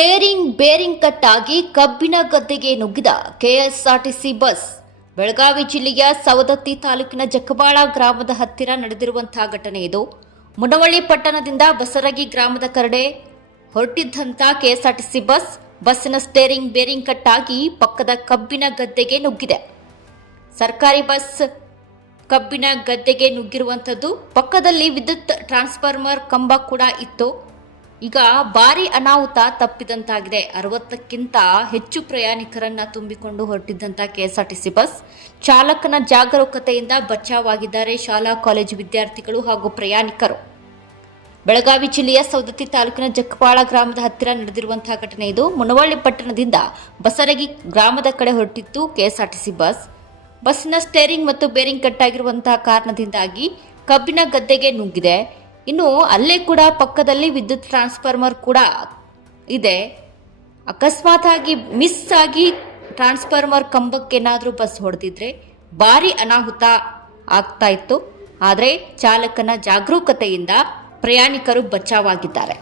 Steering bearing cut ಆಗಿ ಕಬ್ಬಿನ ಗದ್ದೆಗೆ ನುಗ್ಗಿದ ಕೆಎಸ್ಆರ್ಟಿಸಿ ಬಸ್. ಬೆಳಗಾವಿ ಜಿಲ್ಲೆಯ ಸವದತ್ತಿ ತಾಲೂಕಿನ ಜಕ್ಕಬಾಳ ಗ್ರಾಮದ ಹತ್ತಿರ ನಡೆದಿರುವಂತಹ ಘಟನೆ ಇದು. ಮುನವಳ್ಳಿ ಪಟ್ಟಣದಿಂದ ಬಸರಗಿ ಗ್ರಾಮದ ಕಡೆ ಹೊರಟಿದ್ದಂಥ ಕೆಎಸ್ಆರ್ಟಿಸಿ ಬಸ್ಸಿನ ಸ್ಟೇರಿಂಗ್ ಬೇರಿಂಗ್ ಕಟ್ ಆಗಿ ಪಕ್ಕದ ಕಬ್ಬಿನ ಗದ್ದೆಗೆ ನುಗ್ಗಿದೆ. ಸರ್ಕಾರಿ ಬಸ್ ಕಬ್ಬಿನ ಗದ್ದೆಗೆ ನುಗ್ಗಿರುವಂಥದ್ದು. ಪಕ್ಕದಲ್ಲಿ ವಿದ್ಯುತ್ ಟ್ರಾನ್ಸ್ಫಾರ್ಮರ್ ಕಂಬ ಕೂಡ ಇತ್ತು. ಈಗ ಭಾರಿ ಅನಾಹುತ ತಪ್ಪಿದಂತಾಗಿದೆ. 60ಕ್ಕಿಂತ ಹೆಚ್ಚು ಪ್ರಯಾಣಿಕರನ್ನ ತುಂಬಿಕೊಂಡು ಹೊರಟಿದ್ದಂಥ ಕೆಎಸ್ಆರ್ಟಿಸಿ ಬಸ್ ಚಾಲಕನ ಜಾಗರೂಕತೆಯಿಂದ ಬಚಾವಾಗಿದ್ದಾರೆ ಶಾಲಾ ಕಾಲೇಜು ವಿದ್ಯಾರ್ಥಿಗಳು ಹಾಗೂ ಪ್ರಯಾಣಿಕರು. ಬೆಳಗಾವಿ ಜಿಲ್ಲೆಯ ಸವದತ್ತಿ ತಾಲೂಕಿನ ಜಕ್ಕಬಾಳ ಗ್ರಾಮದ ಹತ್ತಿರ ನಡೆದಿರುವಂತಹ ಘಟನೆ ಇದು. ಮುನವಳ್ಳಿ ಪಟ್ಟಣದಿಂದ ಬಸರಗಿ ಗ್ರಾಮದ ಕಡೆ ಹೊರಟಿತ್ತು ಕೆಎಸ್ಆರ್ಟಿಸಿ ಬಸ್ಸಿನ ಸ್ಟೇರಿಂಗ್ ಮತ್ತು ಬೇರಿಂಗ್ ಕಟ್ ಆಗಿರುವಂತಹ ಕಾರಣದಿಂದಾಗಿ ಕಬ್ಬಿನ ಗದ್ದೆಗೆ ನುಗ್ಗಿದೆ. ಇನ್ನು ಅಲ್ಲೇ ಕೂಡ ಪಕ್ಕದಲ್ಲಿ ವಿದ್ಯುತ್ ಟ್ರಾನ್ಸ್ಫಾರ್ಮರ್ ಕೂಡ ಇದೆ. ಅಕಸ್ಮಾತ್ ಆಗಿ ಮಿಸ್ ಆಗಿ ಟ್ರಾನ್ಸ್ಫಾರ್ಮರ್ ಕಂಬಕ್ಕೇನಾದರೂ ಬಸ್ ಹೊಡೆದಿದ್ರೆ ಭಾರಿ ಅನಾಹುತ ಆಗ್ತಾ ಇತ್ತು. ಆದರೆ ಚಾಲಕನ ಜಾಗರೂಕತೆಯಿಂದ ಪ್ರಯಾಣಿಕರು ಬಚಾವಾಗಿದ್ದಾರೆ.